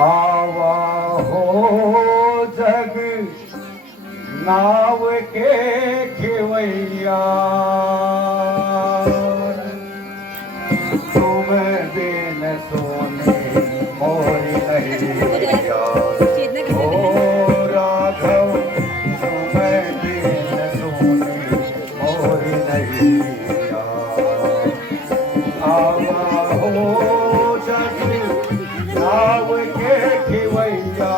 आवा हो जग नाव के खेवैया तुम बिन सोने मोरी नैया ओ राघव तुम बिन सोने मोरी नैया आवा हो जग नाव के खेवैया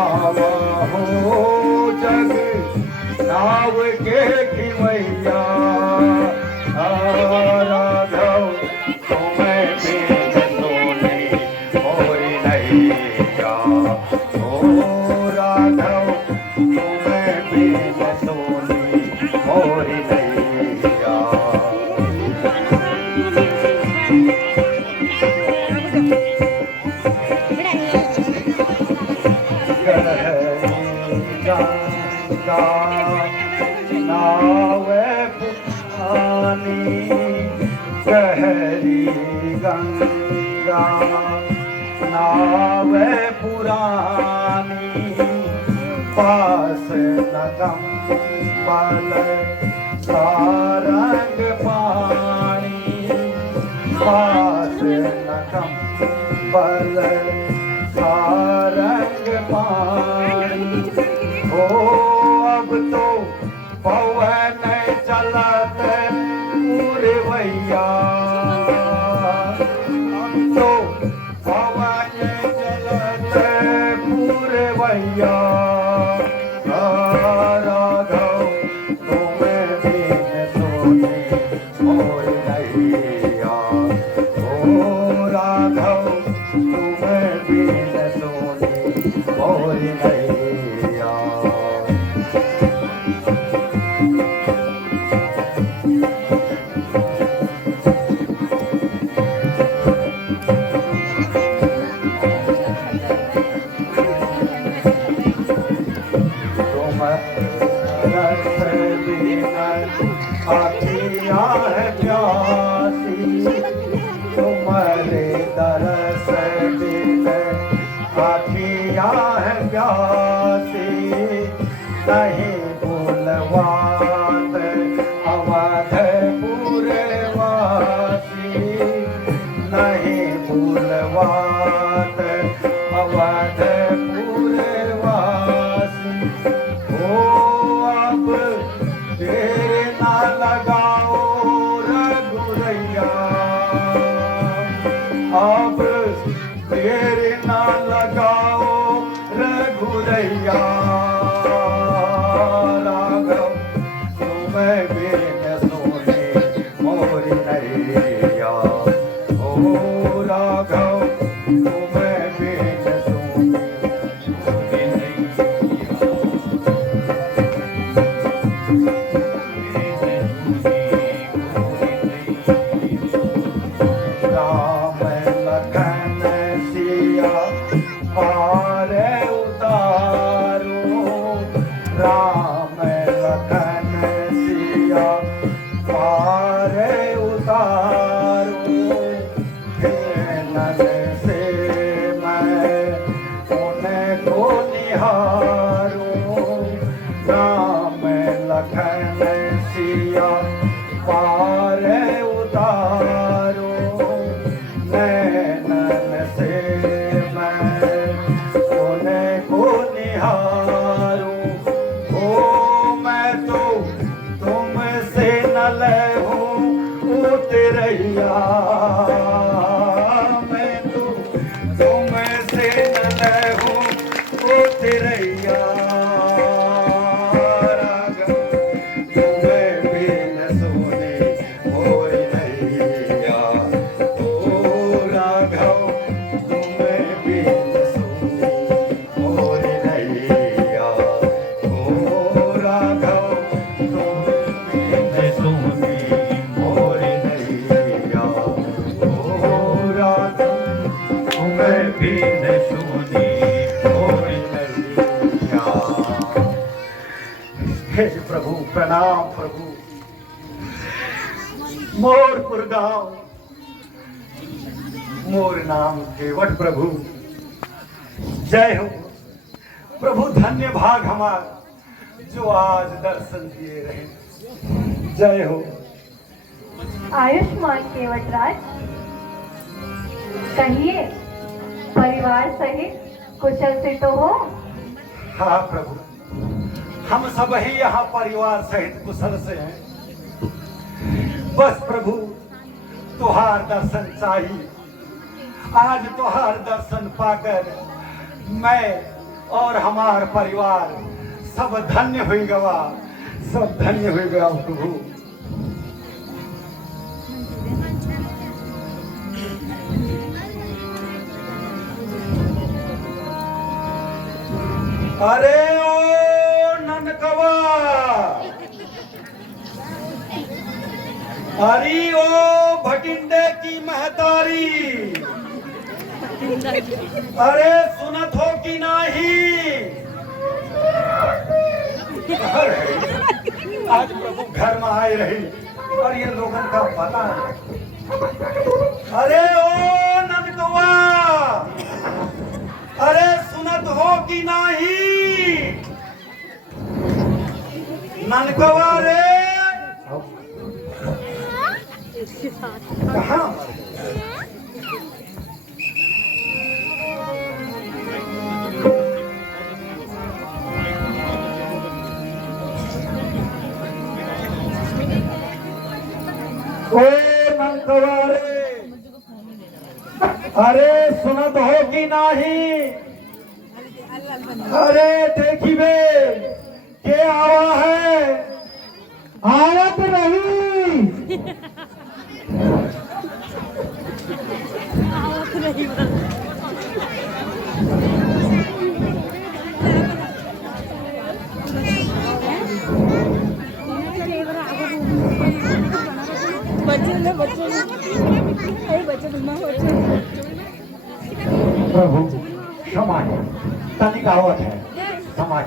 आवा हो जग नाव के खेवैया राघव तुम्हें बिन सोने मोरी नैया ओ राघव तुम्हें बिन सोने मोरी नैया गंगा नावे पुरानी गहरी गंगा नावे पुरानी पास नगम बल सारंग पानी पास नगम बल सारंग पानी हो अब तो पवन चलत पूरे भैया अब तो पवन चलत पूरे भैया राघव तुम्हें बिन सोने मोर नैया ओ राघव तुम्हें बिन सोने मोर नैया रस बिन आखियाँ है प्यासी तुम्हारे दरस बिन आखियाँ है प्यासी नहीं भूलवात अवधपुर वासी नहीं भूलवात अवधपुर वासी ओ अब तेरे ना लगाओ रघुरैया अब तेरे ना लगाओ रघुरैया राघव तुम्हें बिन सोने मोरी नैया ओ राघव तुम्हें बिन सोने मोरी राम लखन सिया पार उतारो राम लखन सिया पार उतारो नन से मैं उनको निहारूं राम लखन सिया पार उतारो नैनन से मैं उनको निहारूं ओ मैं तो तुमसे न लहूं उतरैया मैं तो तुमसे न लहूं उतरैया राघव तुम्हें बिन सोने मोरी नैया ओ राघव तुम्हें बिन सोने मोरी नैया ओ राघव तुम्हें बिन सोने मोरी नैया ओ राघव तुम्हें बिन सोने मोरी नैया। हे प्रभु प्रणाम प्रभु मोरपुर गांव मोर नाम केवट प्रभु। जय हो प्रभु, धन्य भाग हमार जो आज दर्शन दिए रहे। जय हो। आयुष्मान केवटराज, कहिए परिवार सहित कुशल से तो हो? हाँ प्रभु, हम सब ही यहाँ परिवार सहित कुशल से हैं। बस प्रभु तुहार दर्शन चाहिए। आज तुहार दर्शन पाकर मैं और हमार परिवार सब धन्य हुई गवा, सब धन्य हुई गवा प्रभु। अरे ओ ननकवा, अरे ओ भटिंडे की महतारी, अरे सुनत हो कि नहीं? आज प्रभु घर में आए रही और ये लोगों का पता नहीं। अरे ओ ननकवा, अरे सुनत हो कि नहीं? ननकवा रे, कहाँ? ओ ननकवा रे, अरे सुनत हो कि नहीं? अरे देखी बे के आवा है, आवत नहीं। प्रभु क्षमा है, तनिक आवत है, क्षमा है।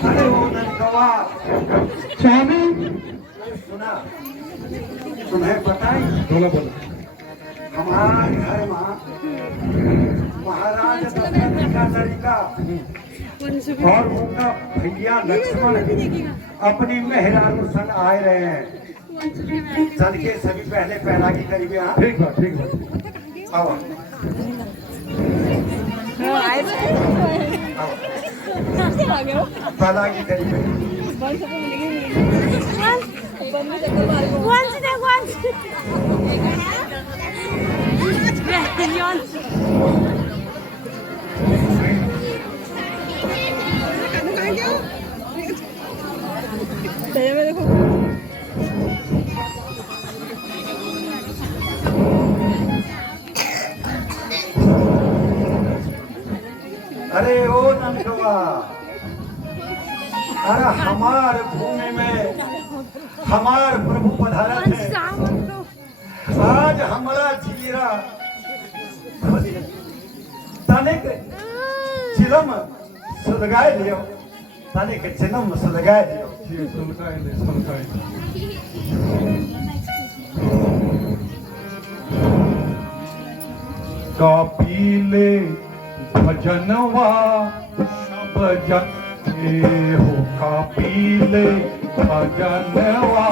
अरे वो ननकवा स्वामी, सुना, तुम्हें पता है? बोला बोला। हमारे घर में महाराज दशरथ का तरीका और उनका भैया लक्ष्मण अपनी मेहरारू संग आए रहे हैं। चल के सभी पहले पैरागी करीबे। हाँ ठीक है, ठीक है, आओ पैरागी करीबे। अरे ओ ननकवा, अरे हमार भूमि में हमार प्रभु पधारत है। आज हमारा जीरा तनिक चिलम सुलगाए लियो, तनिक चिलम सुलगाए लियो। कापीले भजनवा भजन हो, कापीले भजनवा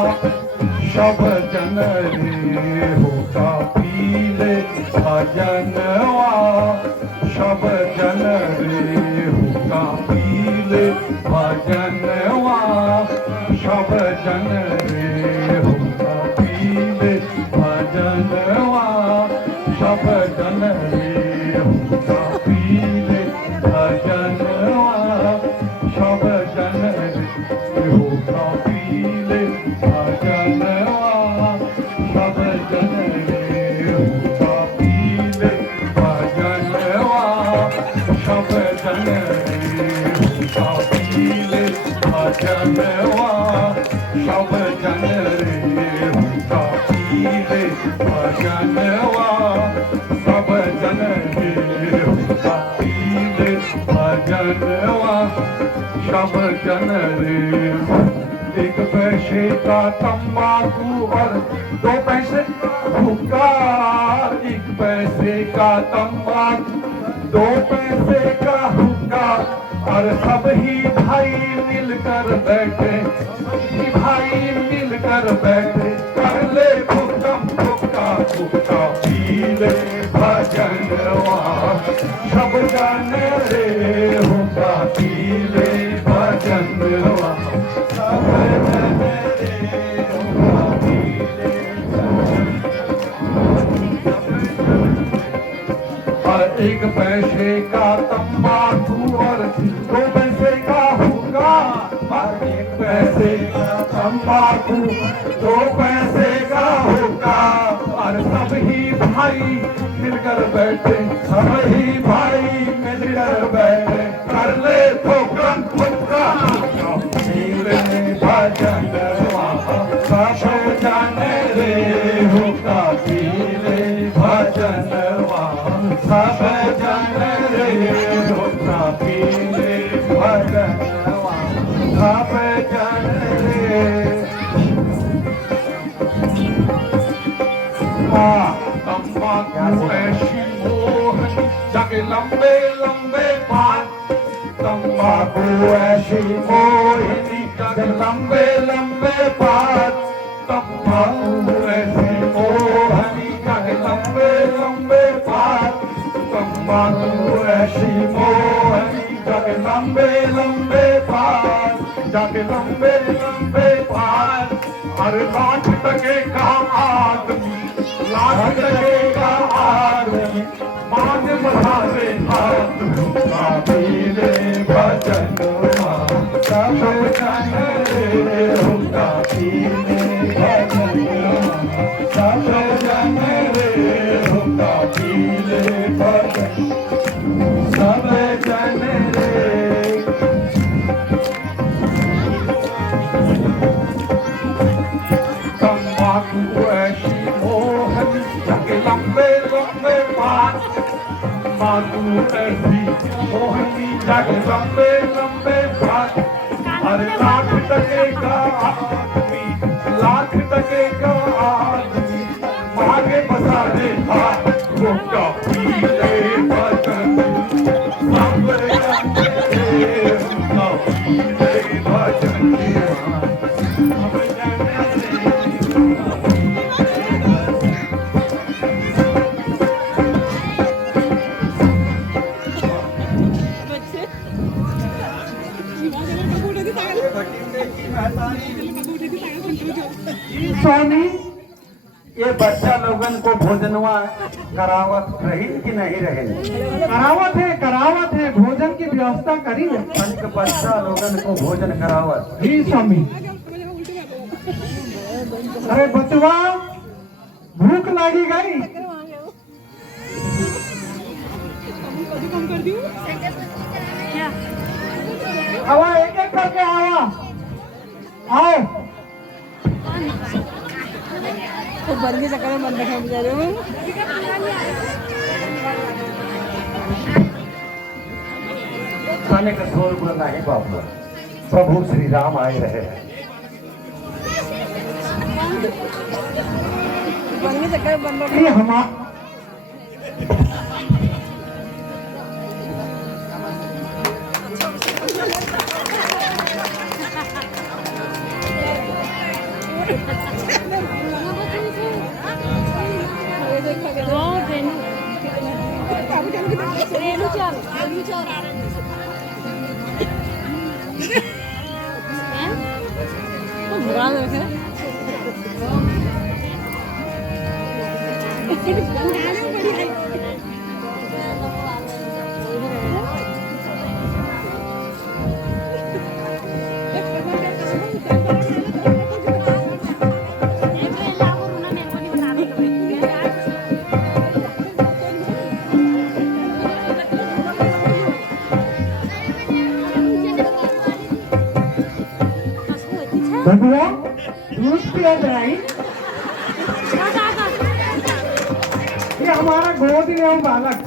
शब जन रे हो, कापीले भजनवा शब जन रे हो, कापीले भजनवा शब जन रे हो, कापीले भजनवा शब जन रे हो, कापीले भजनवा शब जन रे हो, कापीले भजनवा शब जन रे हो, कापीले भजनवा शब जन रे हो, कापीले भजनवा शब जन रे हो, कापीले भजनवा सब जन रे हो, कापीले भजनवा शब जन रे। एक पैसे का तंबाकू और 2 पैसे का हुक्का। 1 पैसे का तंबाकू 2 पैसे का हुक्का और सब ही भाई मिलकर बैठे, सभी भाई मिलकर बैठे, कर ले हुक्म हुक्का हुक्का पी ले भजनवा सब जाने रे हुक्का पी ले भजनवा सब जाने रे हुक्का पी ले और 1 पैसे का तंबाकू और 2 पैसे का हुक्का और 1 पैसे का तंबाकू 2 पैसे का हुक्का और सब ही भाई मिलकर बैठे, सब ही भाई मिलकर बैठे, कर ले ठोकन हुक्का पीले भजनवा सब जाने रे हुक्का पीले भजनवा सब जाने रे हुक्का पीले भजनवा सब जाने रे। तंबाकू ऐसी मोहनी जग लंबे लंबे बाल, तंबाकू ऐसी मोहिनी जग लंबे लंबे बाल, तंबाकू ऐसी मोहनी जग लंबे लंबे बाल, तंबाकू ऐसी मोहनी जग लंबे लंबे बाल, जग लंबे लंबे बाल। हर लाख टके का आदमी, लाख टके का आदमी मांग बढ़ा ले हाथ हुक्का पीले भजनवा सब जाने रे हुक्का पीले भजनवा सब जाने रे हुक्का पीले भजन सब जाने रे। तंबाकू ऐसी मोहनी जग लंबे लंबे बाल, तंबाकू ऐसी मोहनी जग लंबे लंबे बाल। हर लाख टके का आदमी, लाख टके का आदमी मांगे बसा दे हाथ हुक्का पीले भजन सब जाने रे हुक्का पीले भजन सब जाने रे। स्वामी, ये बच्चा लोगन को भोजनवा करावत रही कि नहीं रहे? करावत है भोजन की व्यवस्था करी है। के बच्चा लोगन को भोजन करावत। जी स्वामी। अरे बचवा भूख लगी गई, आवा एक एक करके आवा, आओ। तो बर्गी चक्कर में बंद कर जा रहे हो। खाने का शोर गुण नहीं बाबू, प्रभु श्री राम आए रहे हैं। बर्गी चक्कर में बंद ये हमा बबुआ दूध पिया जाए। ये हमारा गोद में हो बालक।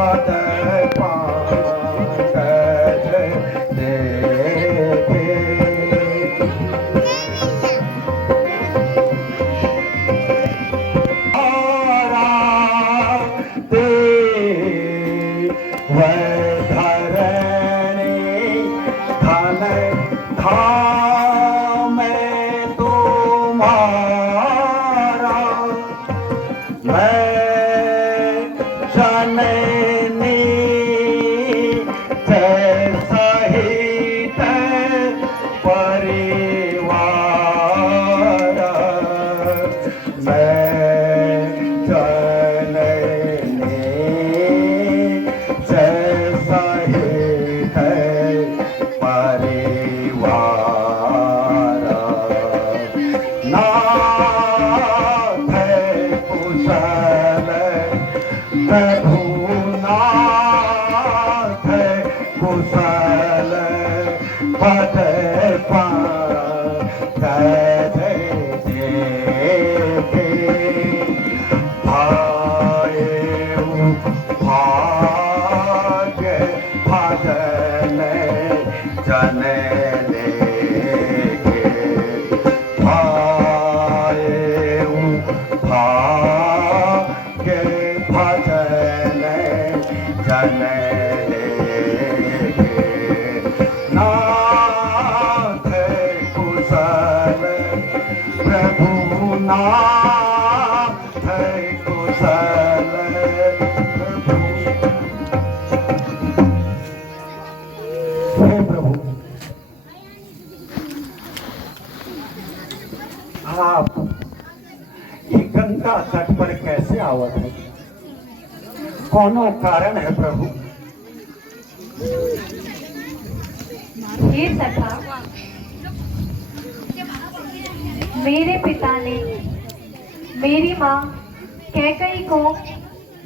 पद पांगज देखे आप ये गंगा तट पर कैसे आवत है? कोनो कारण है प्रभु? हे सखा, मेरे पिता ने मेरी माँ कैकई को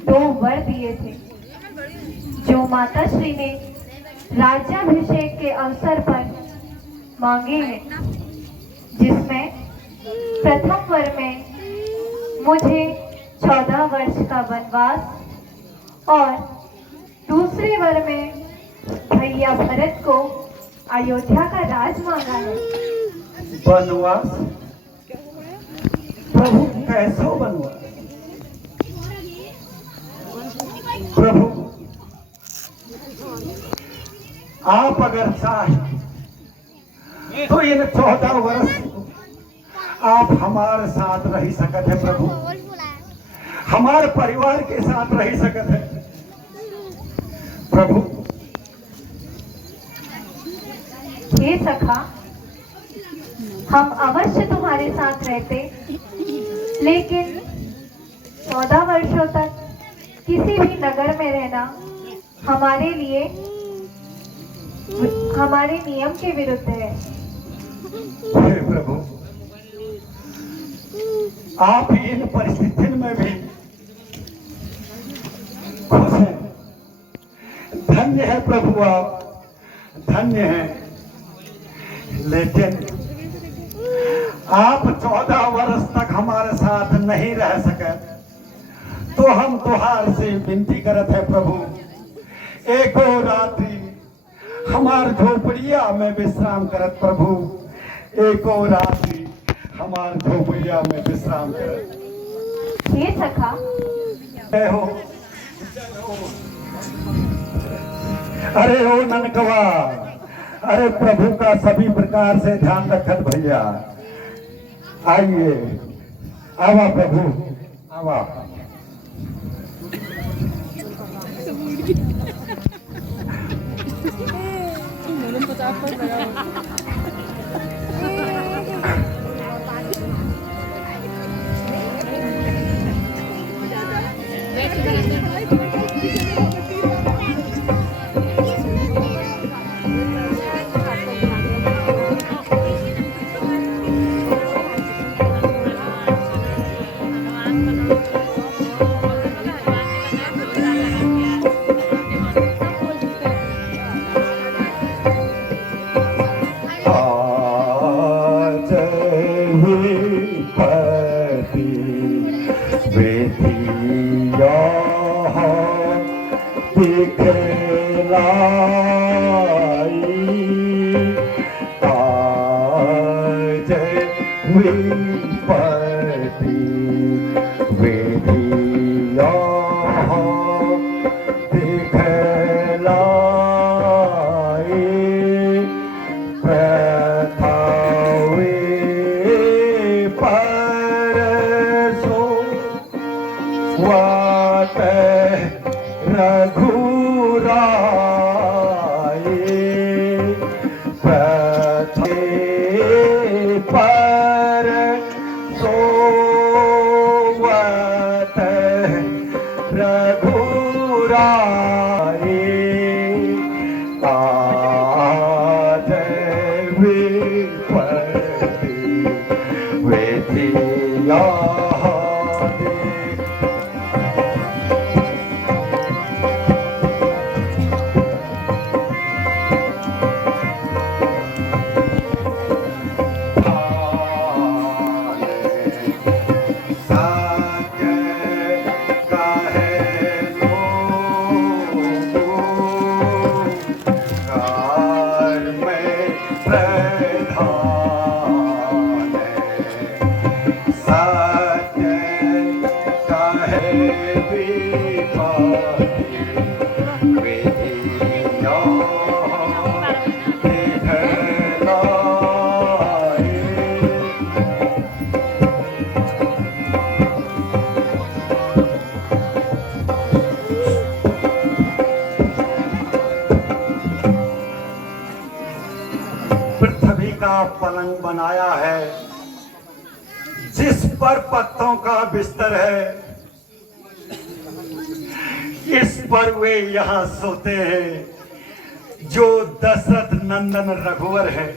2 वर दिए थे, जो माता श्री ने राज्याभिषेक के अवसर पर मांगे हैं, जिसमें प्रथम वर में मुझे 14 वर्ष का वनवास और दूसरे वर में भैया भरत को अयोध्या का राज मांगा है। वनवास? प्रभु कैसो वनवास? प्रभु आप अगर चाहे तो इन 14 वर्ष आप हमारे साथ रह सकते हैं प्रभु, हमारे परिवार के साथ रह सकते हैं प्रभु। हे सखा, हम अवश्य तुम्हारे साथ रहते, लेकिन 14 वर्षों तक किसी भी नगर में रहना हमारे लिए हमारे नियम के विरुद्ध है। हे प्रभु, आप इन परिस्थितियों में भी खुश हैं। धन्य है प्रभु, आप धन्य हैं। लेकिन आप 14 वर्ष तक हमारे साथ नहीं रह सके, तो हम तुहार से विनती करत है प्रभु, एको रात्रि हमार झोपड़िया में विश्राम करत प्रभु, एको रात्रि हमार झोपड़िया में विश्राम करत। हे सखा, जय हो। अरे ओ ननकवा, अरे प्रभु का सभी प्रकार से ध्यान रखत भैया। आइए, आवा प्रभु, आवा। दिखलाई आज विपत्ति विधिया दिखलाई प्रथावे परसो वात रघुराए प्रथे पर सोवत रघुराए आज विपत्ति विधिया पृथ्वी का पलंग बनाया है, जिस पर पत्तों का बिस्तर है, इस पर वे यहाँ सोते हैं जो दशरथ नंदन रघुवर है।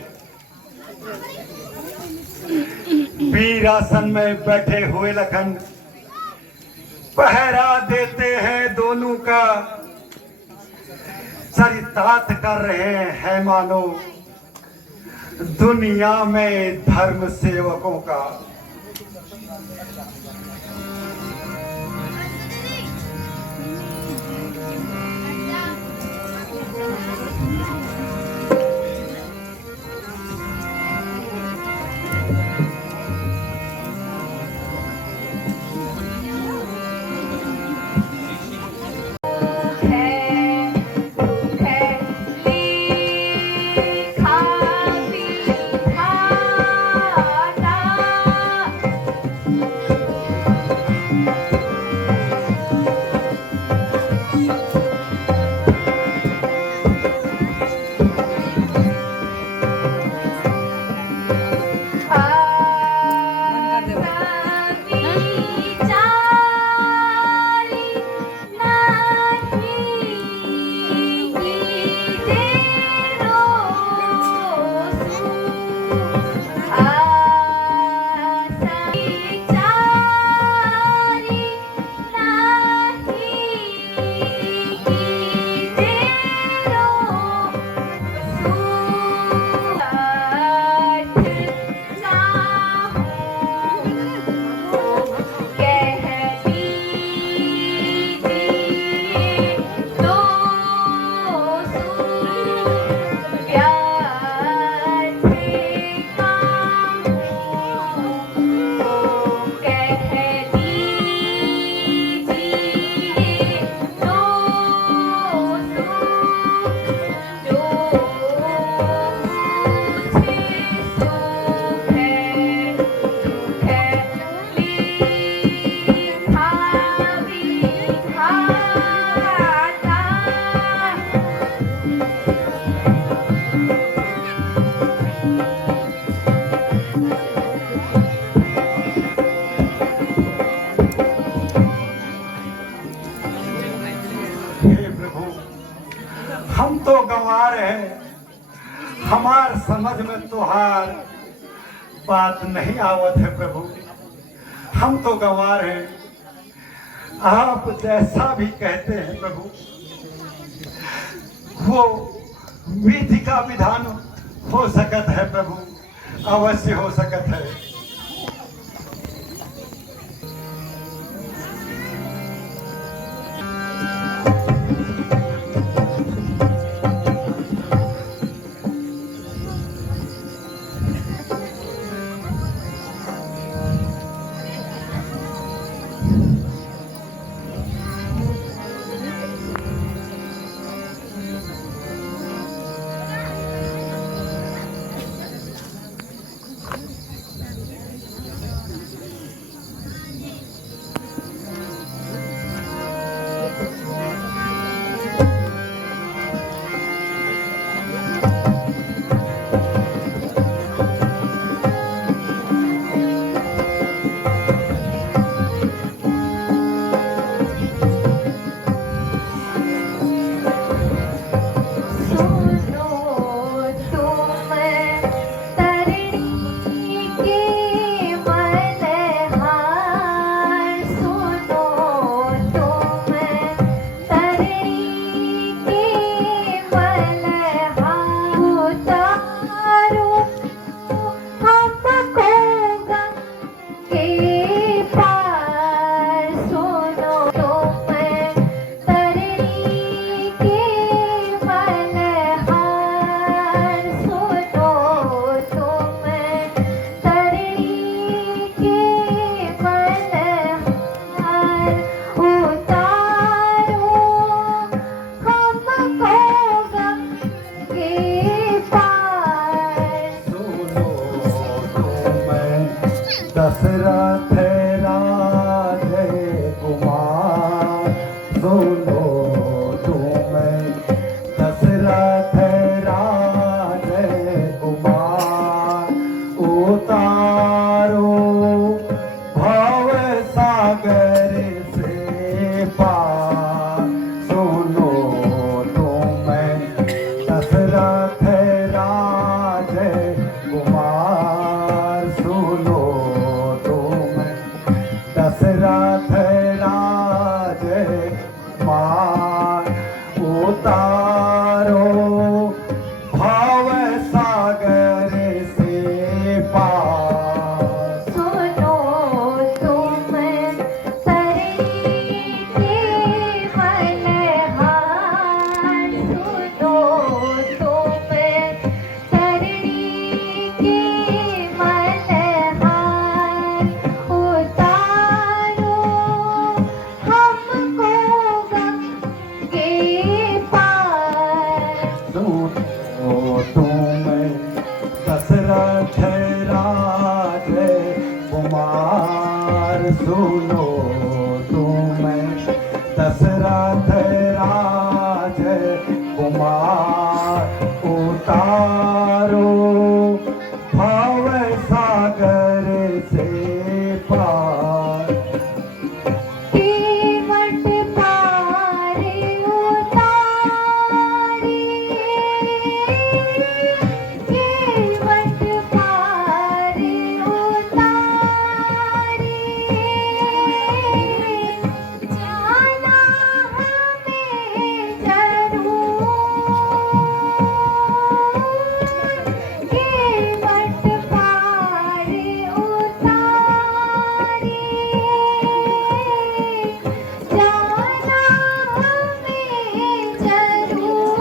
वीरासन में बैठे हुए लखन पहरा देते हैं दोनों का, चरितार्थ कर रहे हैं मानो दुनिया में धर्म सेवकों का। हम तो गंवार हैं, हमार समझ में तुहार बात नहीं आवत है प्रभु। हम तो गंवार हैं, आप जैसा भी कहते हैं प्रभु, वो विधि का विधान हो सकत है प्रभु, अवश्य हो सकत है। सुनो तुम्हें दशरथ राजकुमार उतारो भव सागर से पार। सुनो तुम्हें दशरथ राजकुमार सुनो तुम्हें दशरथ राजकुमार उतारो भव सागर से पार। सुनो तुम तरनी के मल्हार, सुनो तुम तरनी के मल्हार, उतारो हमको गंगे पार। सुनो तुम्हें दशरथ राजकुमार सुनो तुम्हें दशरथ राजकुमार उतारो भव सागर से पार। केवट पार उतारी, केवट पार उतारी, जाना हमें जरूर। केवट पार उतारी, जाना हमें जरूर।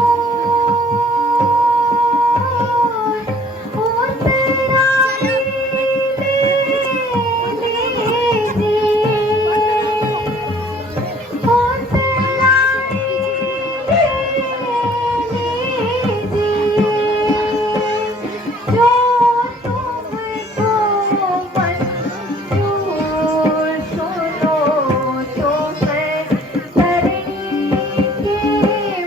उतराई लीजिए, उतराई लीजिए, जो तुमको मंजूर। सुनो तुम तरनी के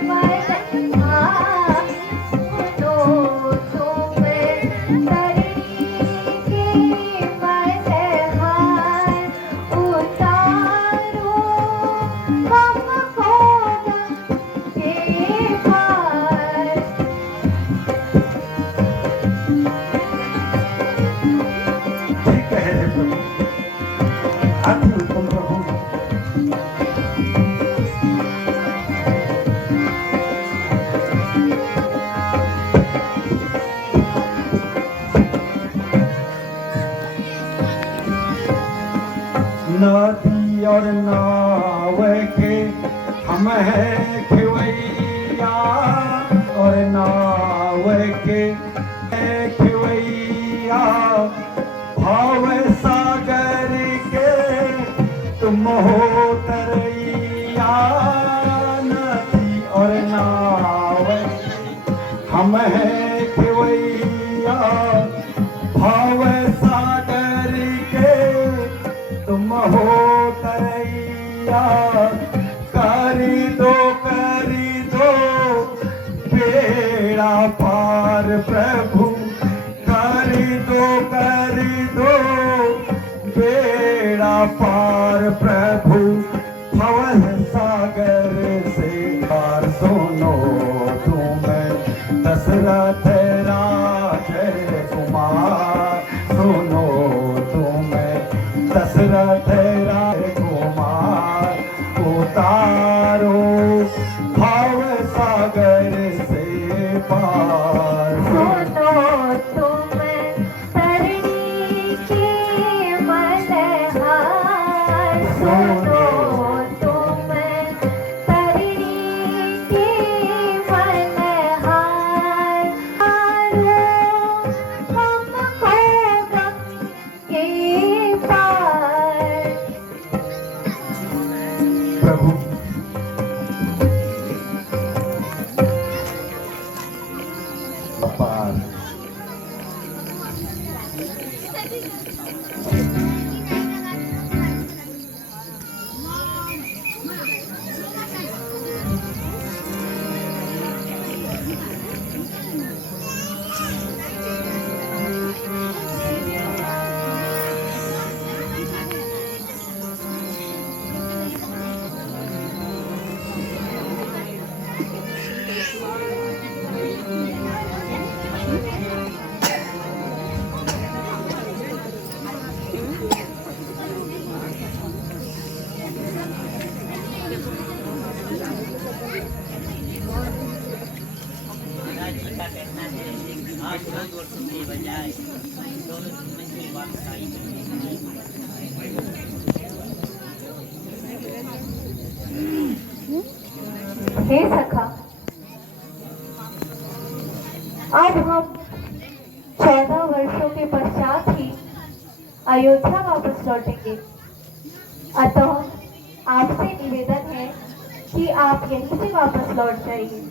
मल्हार, सुनो तुम तरनी के मल्हार, उतारो हमको गंगे पार। ठीक है प्रभु अति उत्तम प्रभु। नदी और नाव के हम हैं खिवैया और नाव के हैं खिवैया भाव सागर के तुम हो तरैया। नदी और नाव हम हैं खिवैया भाव सागर के तुम हो तरैया। करी दो बेड़ा पार प्रभु करी दो बेड़ा पार प्रभु भव सागर से पार। सुनो तुम्हें दशरथ हे सखा, अब हम 14 वर्षों के पश्चात ही अयोध्या वापस लौटेंगे। अतः आपसे निवेदन है कि आप यहीं से वापस लौट जाइए।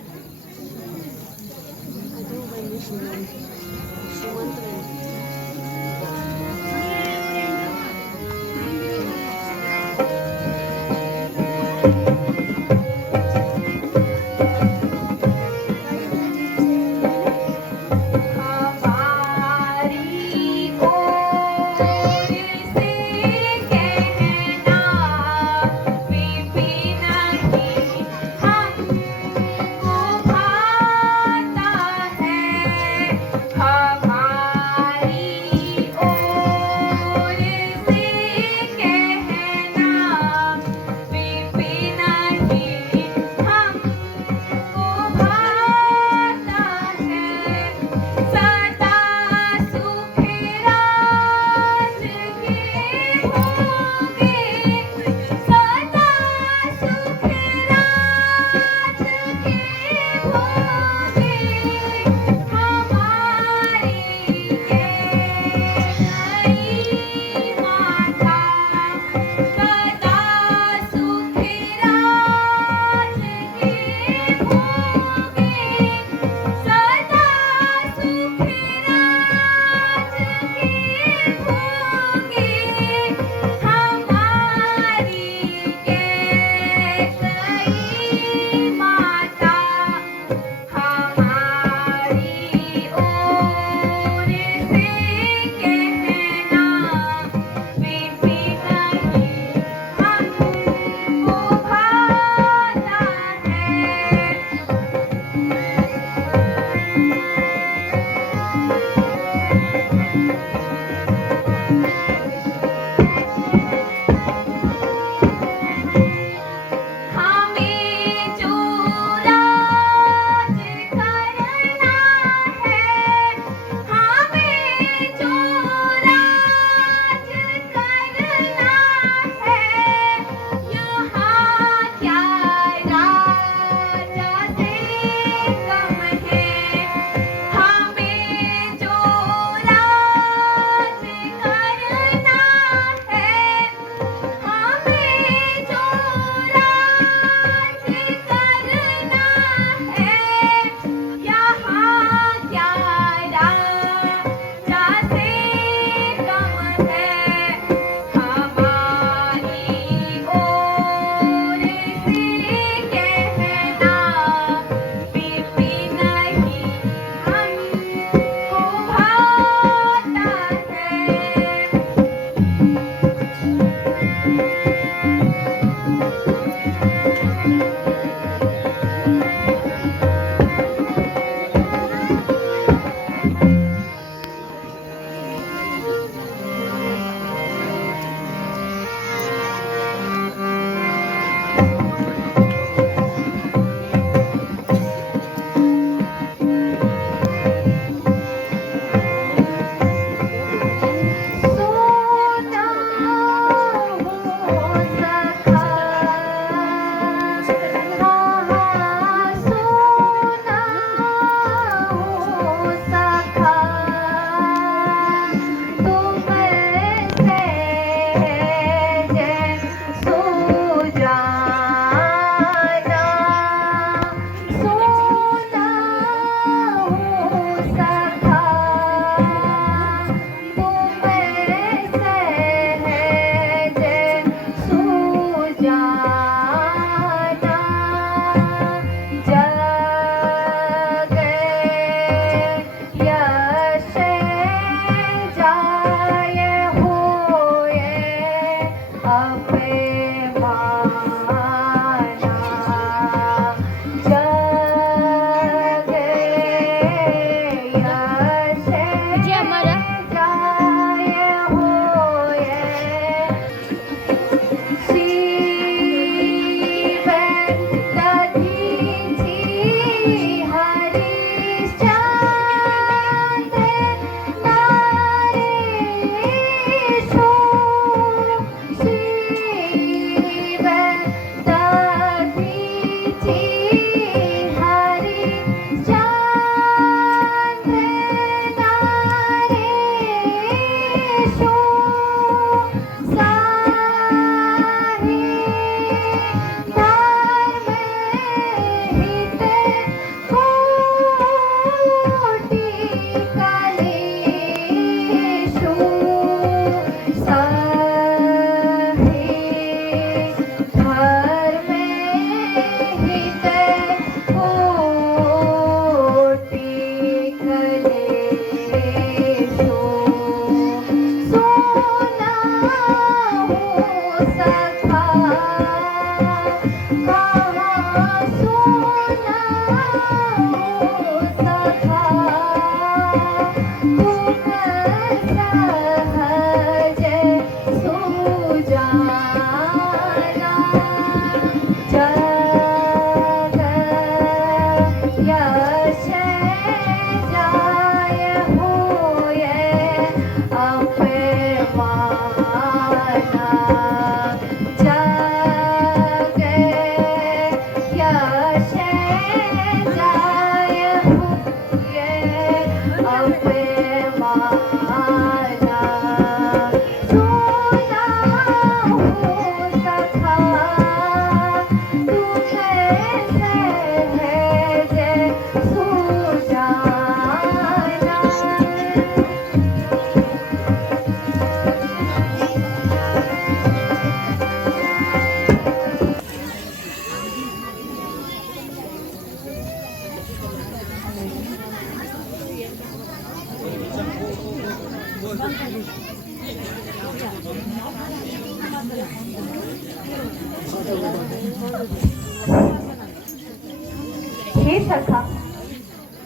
हे सखा,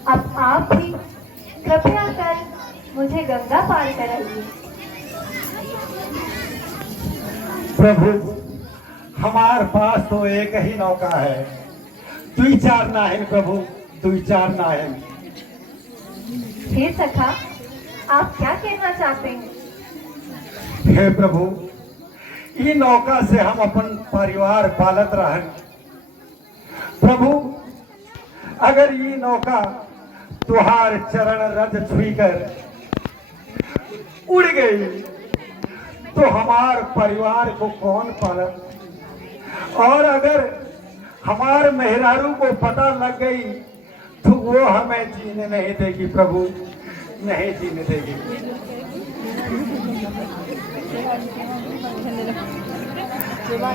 अब आप भी कृपया कर मुझे गंगा पार कराइए। प्रभु, हमारे पास तो एक ही नौका है, दुई चार ना है प्रभु, दुई चार ना है। हे सखा, आप क्या कहना चाहते हैं? हे प्रभु, ई नौका से हम अपन परिवार पालत रहे। प्रभु, अगर ये नौका तुहार चरण रज छुई कर उड़ गई तो हमार परिवार को कौन पालत? और अगर हमार मेहरारू को पता लग गई तो वो हमें जीने नहीं देगी प्रभु, नहीं जीने देगी।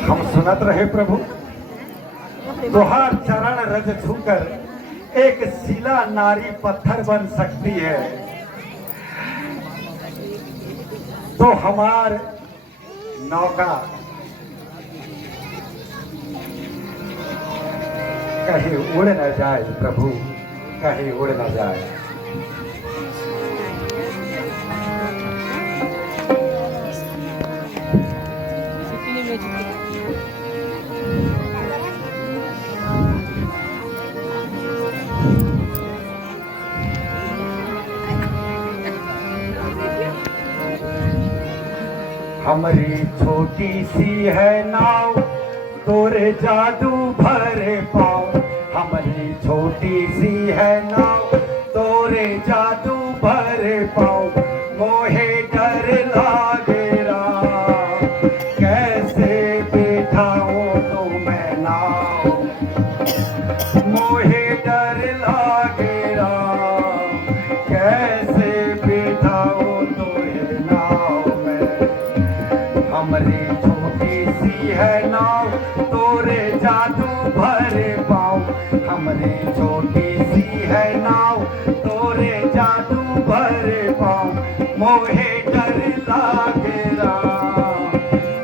हम सुनत रहे प्रभु, तुहार चरण रज छूकर एक शिला नारी पत्थर बन सकती है, तो हमार नौका कहीं उड़ न जाए प्रभु, कहीं उड़ न जाए। हमारी छोटी सी है नाव तोरे जादू भरे पाओ, हमारी छोटी सी है नाव तोरे जादू भरे पाओ। मोहे डर लागे राम, कैसे बिठाऊं तो मैं नाव, मोहे डर लागे राम, कैसे बिठाऊं तो ये नाव में। हमारी छोटी सी है नाव तोरे जादू भरे पाओ, हमारी छोटी सी है नाव तोरे जादू भरे पाओ। मोहे डर लागे राम,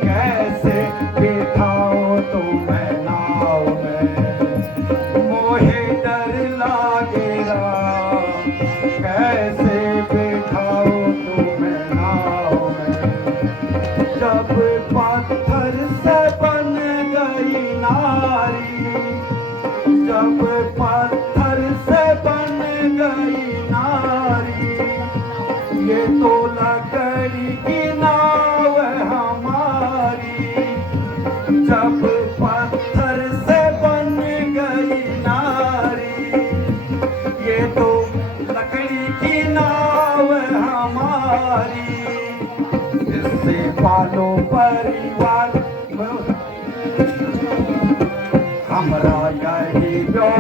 कैसे बिठाओ तो मैं नाव में, मोहे डर लागे राम, कैसे बिठाओ तो मैं नाव में। जब पत्थर से बन गई नारी, जब पत्थर से बन गई नारी, ये तो लकड़ी की नाव हमारी। जब पत्थर से बन गई कही दो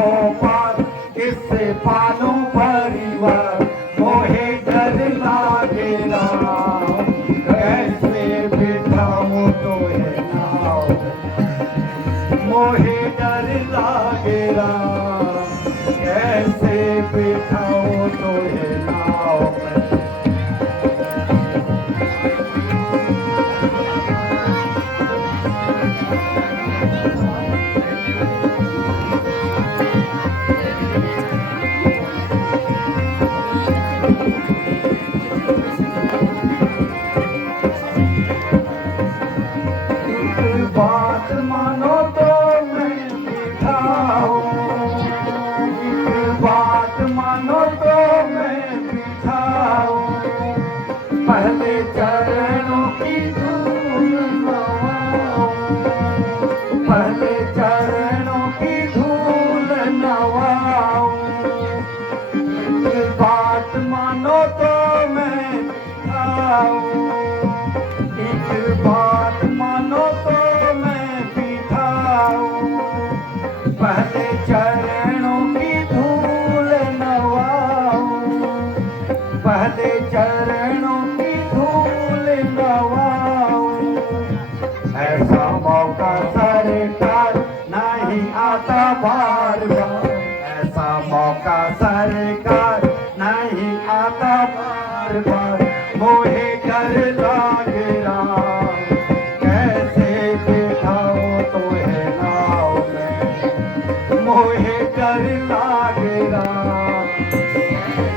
पार किससे पालू परिवार मोहे डर लागे राम कैसे बिठाऊं तो है नाव मोहे डर लागे राम कैसे बिठाऊं तो है नाव बात मानो तो मैं बिठाऊं बात मानो तो मैं बिठाऊं पहले चरणों की धूल नवाऊं पहले चरणों की धूल नवाऊं बात मानो तो मैं बिठाऊं एक बात मानो तो पहले चरणों की धूल नवाऊं पहले चरणों की धूल नवाऊं ऐसा मौका सरकार नहीं आता बार बार ऐसा मौका सरकार नहीं आता बार बार मोहे डर लागे राम कैसे बिठाऊं तो है नाव में मोहे डर लागे राम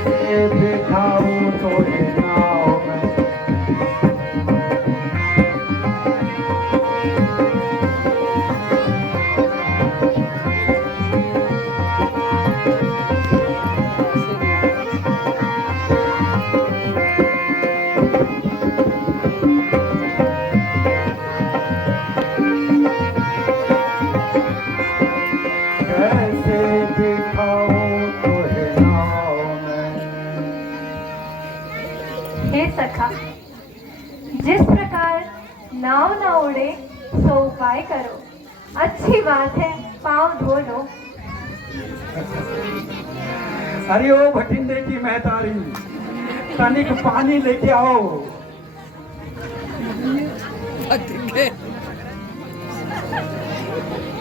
कैसे बिठाऊं तो है नाव में कैसे दिखाऊं तो है नाव में हे सखा, जिस प्रकार नाव न उड़े सो उपाय करो। अच्छी बात है, पाँव धो लो। अरे ओ भटिंडे की महतारी तनिक पानी लेके आओ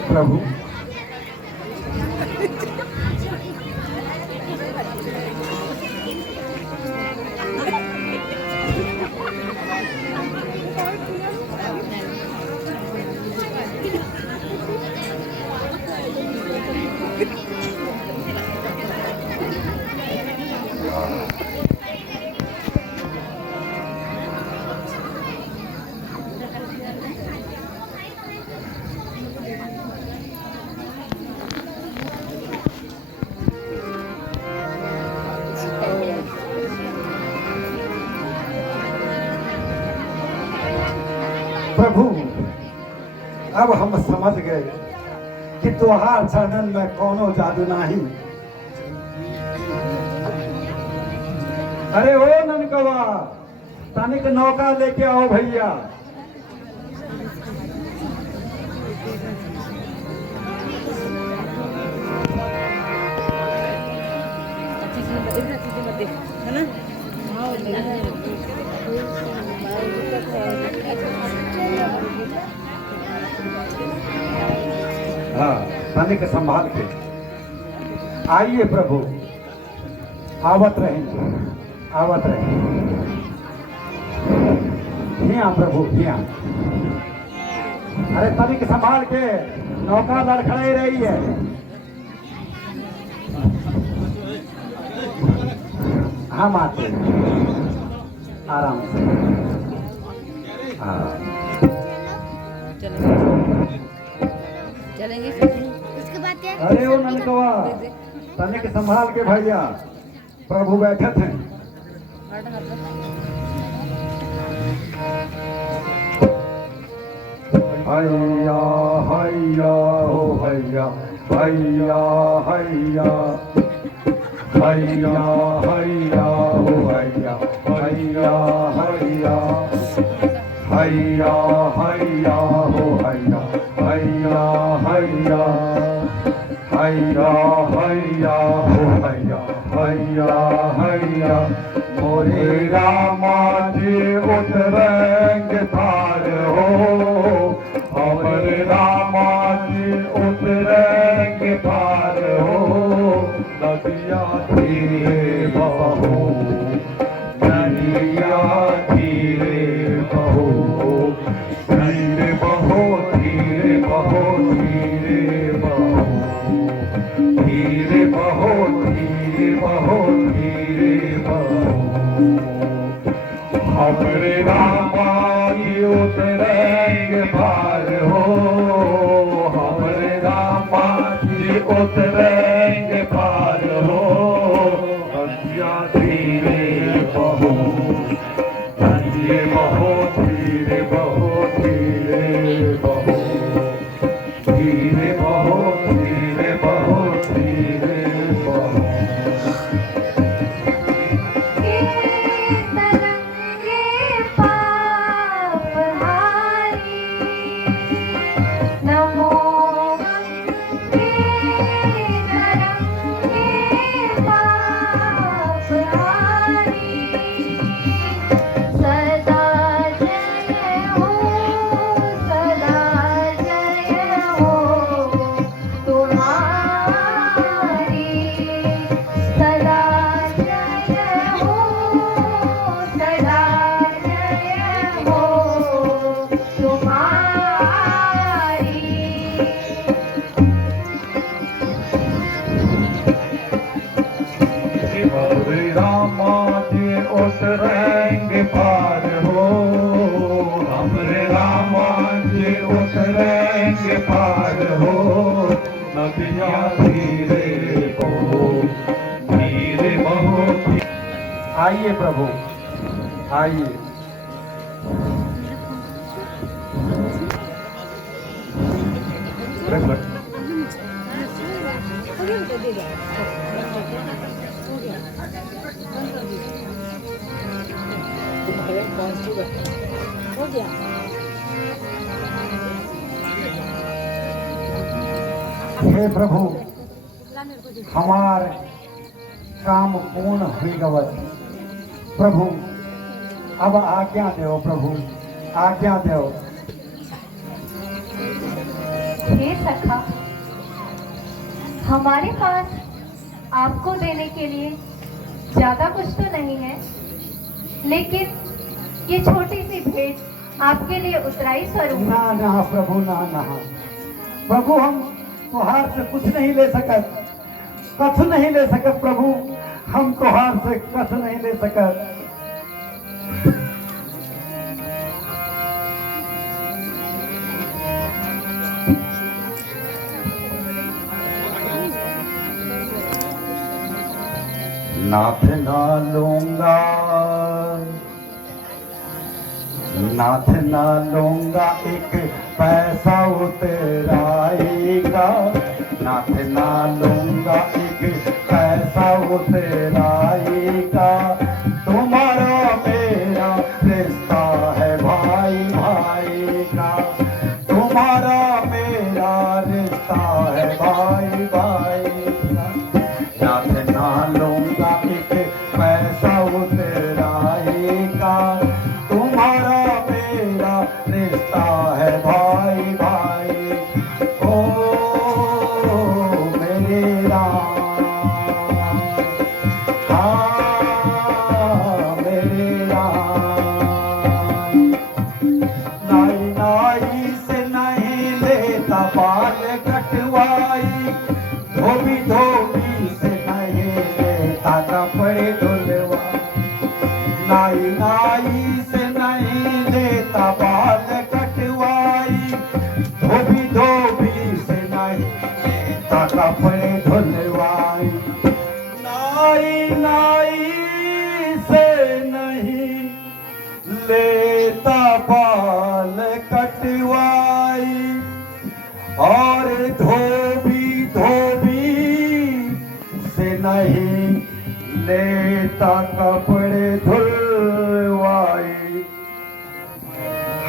प्रभु प्रभु अब हम समझ गए कि त्योहार चरणन में कोनो जादू नहीं। अरे ओ ननकवा तनिक नौका लेके आओ भैया। हाँ तनिक संभाल के आइए प्रभु, आवत रहेंगे आवत रहेंगे। हिया प्रभु हिया। अरे तनिक संभाल के, नौका लड़खड़ाई रही है। हम आते हैं आराम से। हाँ चलेंगे उसके बाद क्या? अरे ओ ननकवा तनिक संभाल के भैया, प्रभु बैठे थे। हैया हैया हो हैया हैया हैया हैया हैया हो हैया हैया हैया हैया हैया हो हैया हैया हैया हैया हैया हो हैया हैया हैया मोरे रामा जी उतरेंगे थार हो हमरे रामा जी उतरेंगे थार हो नदिया धीरे बहो नदिया धीरे बहो धीरे बहो धीरे बहो धीरे बहो धीरे बहो धीरे बहो धीरे बहो हमरे रामा जी उतरेंगे पार हो हमरे रामा जी उतरेंगे पार हो नदिया धीरे बहो धीरे बहो धीरे बहो धीरे बहो धीरे बहो धीरे बहो धीरे बहो ये तरंगे पापहारी नमो ये तरंगे पापहारी सदा जय हो सदा जय हो तुम्हारी सदा जय हो सदा जय हो तुम्हारी हमरे रामा जी उतरेंगे पार हो हमरे रामा जी उतरेंगे पार हो नदिया धीरे बहो धीरे बहो आइए प्रभु आइए हो गया हे प्रभु हमार काम पूर्ण हुई गवत प्रभु अब आज्ञा दो प्रभु आज्ञा दो हे सखा हमारे पास आपको देने के लिए ज्यादा कुछ तो नहीं है लेकिन ये छोटी सी भेंट आपके लिए उतराई स्वरूप ना ना प्रभु ना ना प्रभु हम तुहार से कुछ नहीं ले सकत कछ नहीं ले सकत प्रभु हम तुहार से कछ नहीं ले सकत नाथ ना लूंगा नाथ ना लूंगा एक पैसा उतराएगा नाथ ना लूंगा एक पैसा उतराएगा तुम्हारा मेरा रिश्ता है भाई भाई का तुम्हारा मेरा रिश्ता है भाई भाई का नाथ ना लूंगा एक पैसा उतराएगा तुम्हारा मेरा रिश्ता है भाई भाई ओ मेरे राम हाँ मेरे राम नाई नाई से नहीं लेता बाल कटवाई धोबी धोबी से नहीं लेता कपड़े धुलवा नाई नाई से नहीं लेता बाल कटवाई धोबी धोबी से नहीं लेता कपड़े धुलवाई नाई नाई से नहीं लेता बाल कटवाई और धोबी धोबी से नहीं लेता कपड़े धुलवाई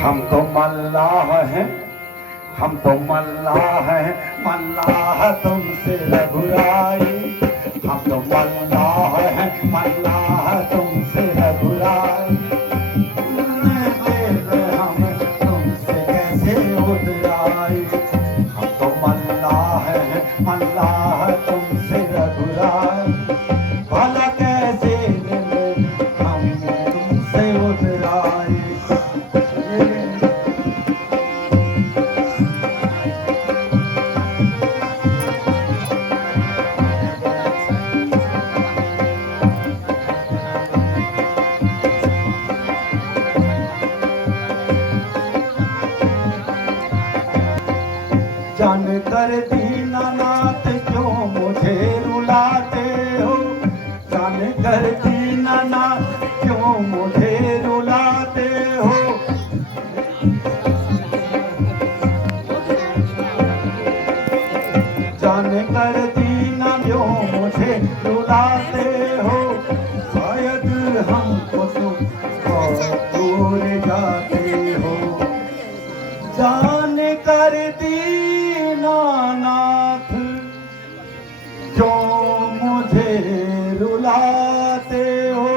हम तो मल्लाह हैं हम तो मल्लाह हैं, मल्लाह तुमसे रघुराई। हम तो मल्लाह हैं, मल्लाह तुमसे रघुराई। हम तुमसे कैसे उतराई। हम तो मल्लाह हैं, मल्लाह तुमसे रघुराई। भला कैसे हम तुमसे उतराई। जान कर दीनानाथ क्यों मुझे रुलाते हो। जान कर दीनानाथ क्यों मुझे रुलाते हो। जान कर दीना क्यों मुझे रुलाते हो। शायद हमको तुम दूर जाते हो। जान कर दीनानाथ जो मुझे रुलाते हो।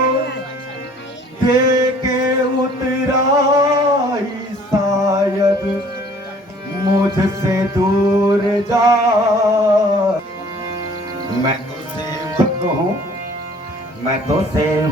दे के उतराई शायद मुझसे दूर जा। मैं तो सेवक हूँ, मैं तो सेवक